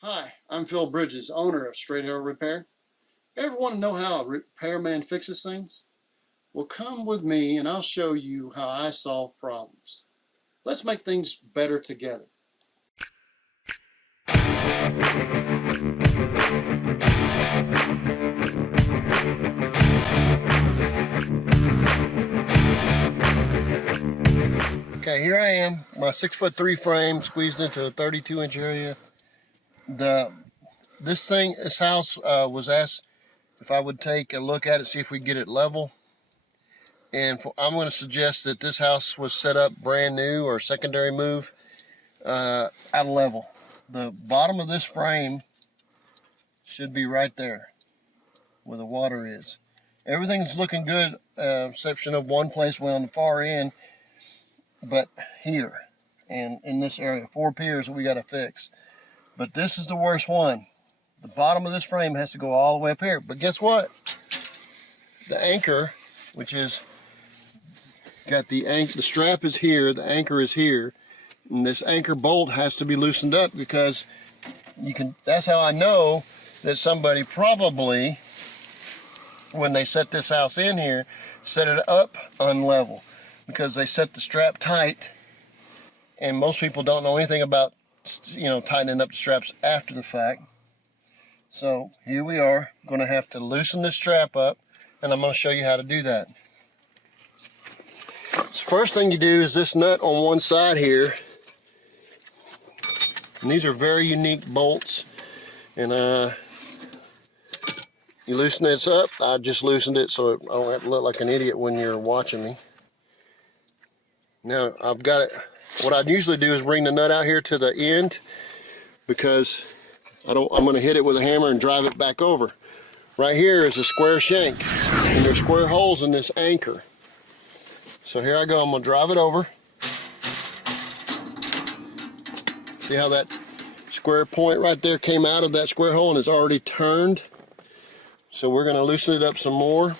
Hi, I'm Phil Bridges, owner of Straight Arrow Repair. Ever want to know how a repairman fixes things? Well, come with me and I'll show you how I solve problems. Let's make things better together. Okay, here I am, my 6'3" frame squeezed into a 32-inch area. This house was asked if I would take a look at it, see if we can get it level. And I'm going to suggest that this house was set up brand new or secondary move at a level. The bottom of this frame should be right there where the water is. Everything's looking good, exception of one place way on the far end, but here and in this area, 4 piers that we got to fix. But this is the worst one. The bottom of this frame has to go all the way up here. But guess what? The anchor, which is got the strap is here, the anchor is here, and this anchor bolt has to be loosened up because that's how I know that somebody probably, when they set this house in here, set it up unlevel because they set the strap tight, and most people don't know anything about, tightening up the straps after the fact. So here we are, going to have to loosen this strap up, and I'm going to show you how to do that. So first thing you do is this nut on one side here, and these are very unique bolts, and you loosen this up. I just loosened it so I don't have to look like an idiot when you're watching me. Now I've got it. What I'd usually do is bring the nut out here to the end because I'm going to hit it with a hammer and drive it back over. Right here is a square shank, and there's square holes in this anchor. So here I go, I'm going to drive it over. See how that square point right there came out of that square hole and it's already turned? So we're going to loosen it up some more.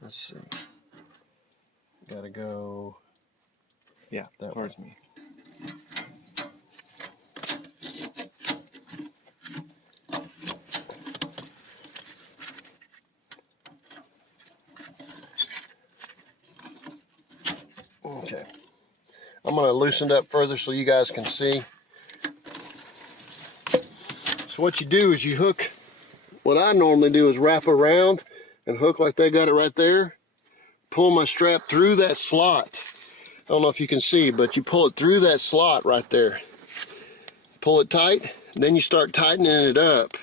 Let's see. Got to go. Yeah, towards me. Okay. I'm going to loosen it up further so you guys can see. So what you do is you hook. What I normally do is wrap around and hook like they got it right there. Pull my strap through that slot. I don't know if you can see, but you pull it through that slot right there. Pull it tight, then you start tightening it up.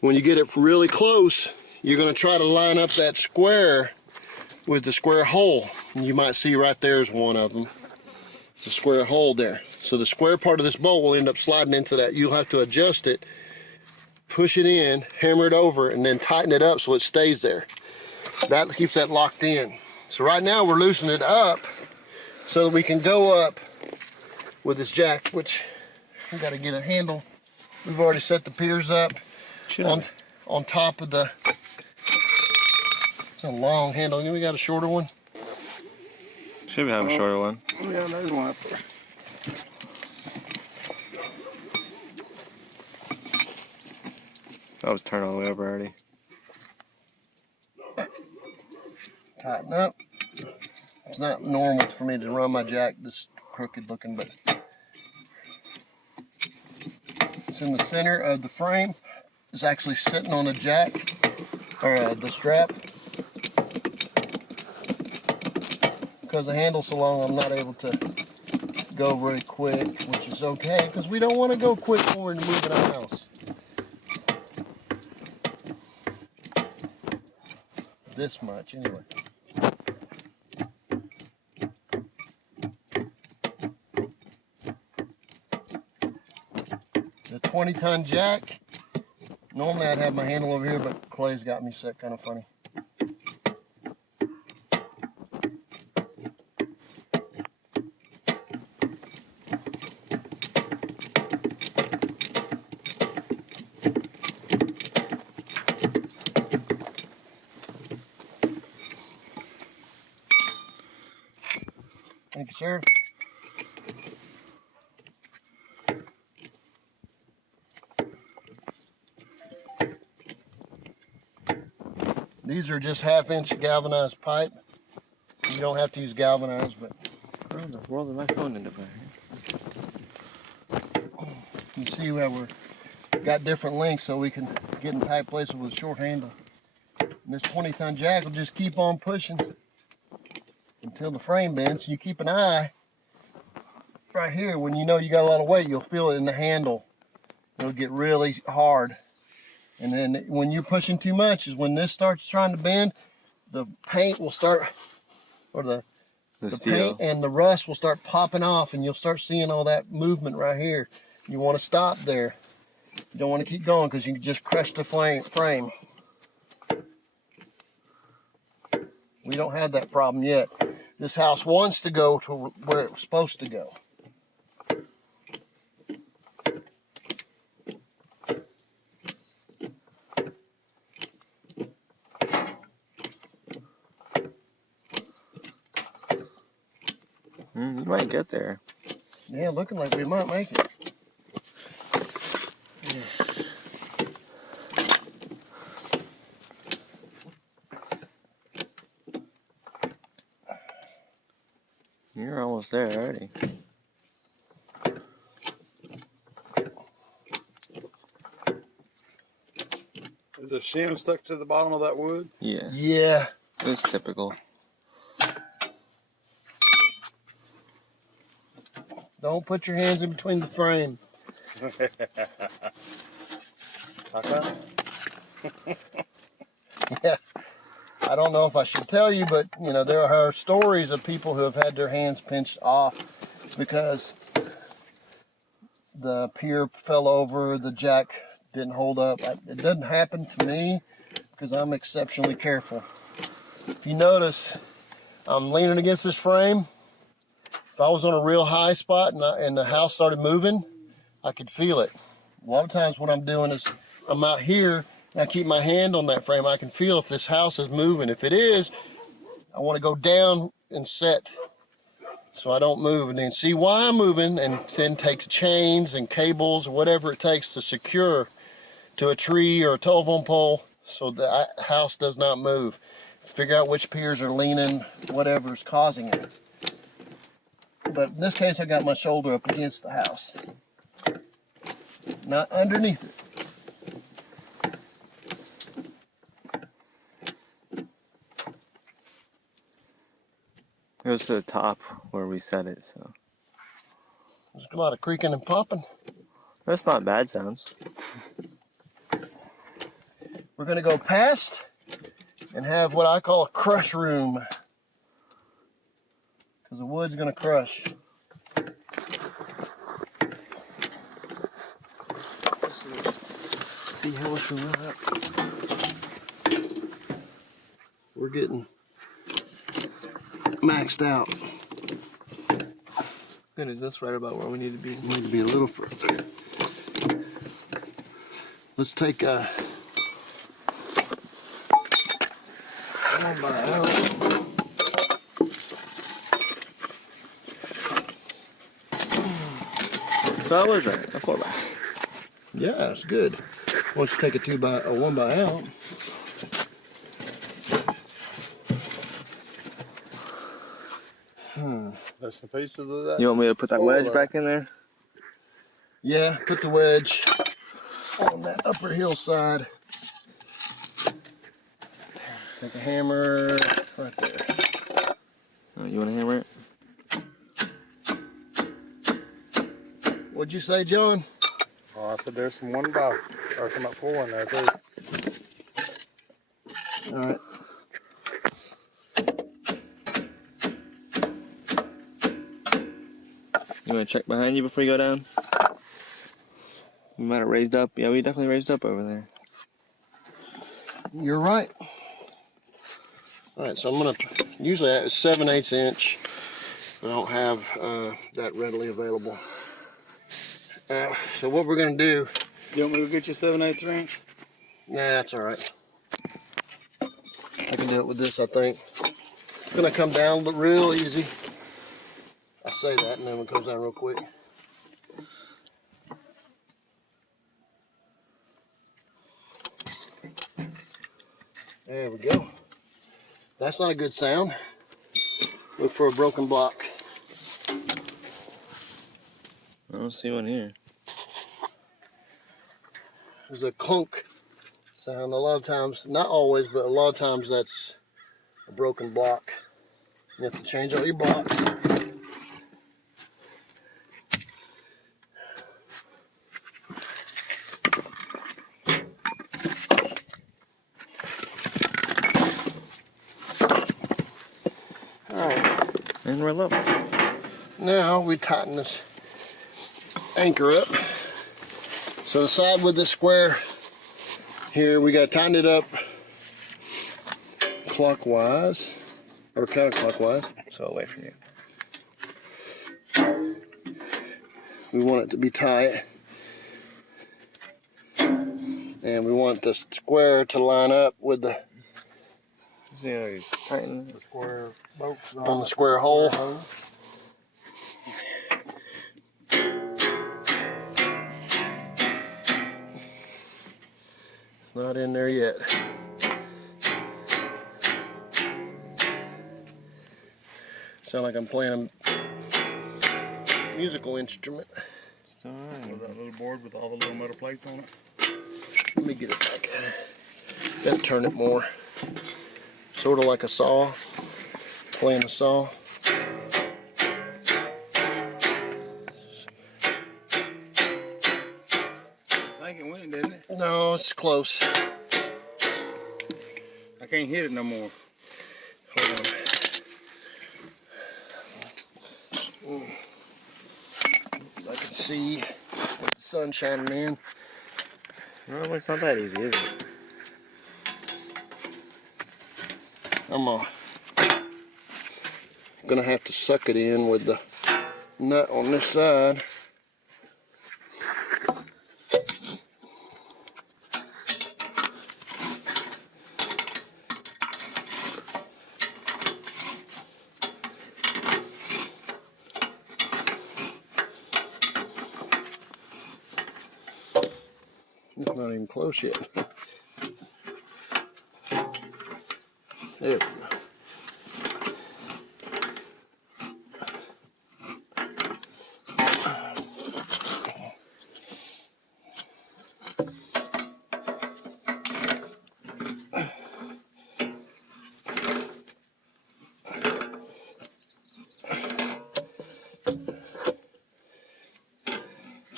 When you get it really close, you're going to try to line up that square with the square hole. And you might see right there is one of them. It's a square hole there. So the square part of this bolt will end up sliding into that. You'll have to adjust it, push it in, hammer it over, and then tighten it up so it stays there. That keeps that locked in. So right now we're loosening it up so that we can go up with this jack, which we got to get a handle. We've already set the piers up on top of the. It's a long handle. We got a shorter one. Should have a shorter one. Yeah, there's one up there. That was turned all the way over already. Tighten up. It's not normal for me to run my jack this crooked looking, but it's in the center of the frame. It's actually sitting on the jack, or the strap. Because the handle's so long, I'm not able to go very quick, which is okay, because we don't want to go quick when we're moving a house. This much, anyway. The 20-ton jack. Normally I'd have my handle over here, but Clay's got me set kind of funny. Thank you, sir. These are just 1/2-inch galvanized pipe. You don't have to use galvanized, but Where in the world did my phone end up right here? you see how we're got different lengths so we can get in tight places with a short handle. And this 20-ton jack will just keep on pushing until the frame bends. You keep an eye right here. When you know you got a lot of weight, you'll feel it in the handle. It'll get really hard. And then when you're pushing too much is when this starts trying to bend, the paint will start, or the paint and the rust will start popping off, and you'll start seeing all that movement right here. You want to stop there. You don't want to keep going because you can just crush the frame. We don't have that problem yet. This house wants to go to where it was supposed to go. You might get there. Yeah, looking like we might make it. Yeah. You're almost there already. Is the shim stuck to the bottom of that wood? Yeah. Yeah. It's typical. Don't put your hands in between the frame. Yeah. I don't know if I should tell you, but you know, there are stories of people who have had their hands pinched off because the pier fell over, the jack didn't hold up. It doesn't happen to me because I'm exceptionally careful. If you notice, I'm leaning against this frame. If I was on a real high spot and the house started moving, I could feel it. A lot of times what I'm doing is I'm out here and I keep my hand on that frame. I can feel if this house is moving. If it is, I want to go down and set so I don't move, and then see why I'm moving, and then take chains and cables or whatever it takes to secure to a tree or a telephone pole so the house does not move. Figure out which piers are leaning, whatever is causing it. But in this case, I got my shoulder up against the house, not underneath it. It goes to the top where we set it, so. There's a lot of creaking and popping. That's not bad sounds. We're gonna go past and have what I call a crush room, because the wood's gonna crush. See how much we will have. We're getting maxed out. Good, is this right about where we need to be? We need to be a little further. Let's take one by out. So I was right, a 4x. Yeah, it's good. Once you take a 1 by out. There's some pieces of that. You want me to put that wedge back in there? Yeah, put the wedge on that upper hillside. Take a hammer right there. Oh, you want to hammer it? What'd you say, John? Oh, I said there's some 1 by, or some 4 in there too. All right. You want to check behind you before you go down? We might have raised up. Yeah, we definitely raised up over there. You're right. All right, so I'm gonna, usually it's 7/8 inch. I don't have that readily available. So what we're gonna do. You want me to get you 7/8 inch? Nah, that's all right. I can do it with this, I think. It's gonna come down but real easy. I say that and then it comes down real quick. There we go. That's not a good sound. Look for a broken block. I don't see one here. There's a clunk sound. A lot of times, not always, but a lot of times that's a broken block. You have to change all your blocks. Alright. And we're level. Now we tighten this anchor up. So the side with the square here, we got to tighten it up clockwise or counterclockwise. So away from you. We want it to be tight, and we want the square to line up with the See how he's tightening The square bolts on the square hole. It's not in there yet. Sound like I'm playing a musical instrument. It's alright. With that little board with all the little metal plates on it. Let me get it back at it. Gotta turn it more. Sort of like a saw. Playing a saw. I think it went, didn't it? No, it's close. I can't hit it no more. Hold on. I can see with the sun shining in. Well, it's not that easy, is it? I'm gonna have to suck it in with the nut on this side. It's not even close yet. There we go.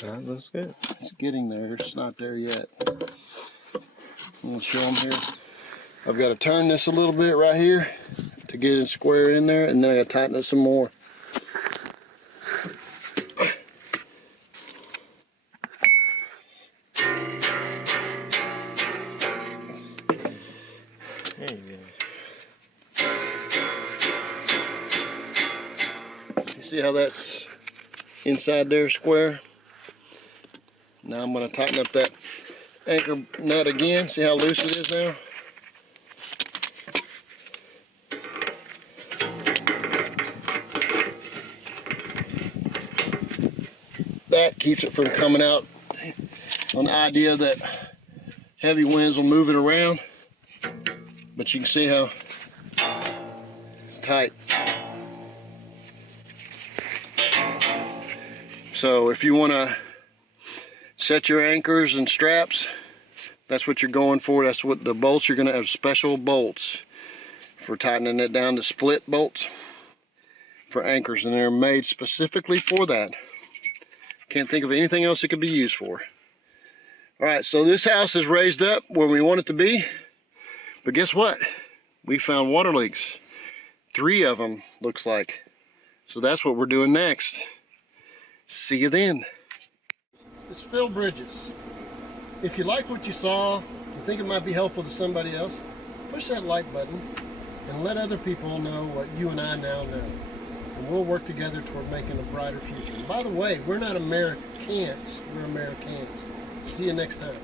That looks good. It's getting there, it's not there yet. I'm gonna show them here. I've got to turn this a little bit right here to get it square in there, and then I got to tighten it some more. There you You see how that's inside there square? Now I'm going to tighten up that anchor nut again. See how loose it is now? That keeps it from coming out on the idea that heavy winds will move it around. But you can see how it's tight. So if you want to set your anchors and straps, that's what you're going for. That's what the bolts, you're going to have special bolts for tightening it down to split bolts for anchors, and they're made specifically for that. Can't think of anything else it could be used for. All right, so this house is raised up where we want it to be, but guess what? We found water leaks. 3 of them, looks like. So that's what we're doing next. See you then. It's Phil Bridges. If you like what you saw, you think it might be helpful to somebody else, push that like button and let other people know what you and I now know. And we'll work together toward making a brighter future. And by the way, we're not Americans, we're Americans. See you next time.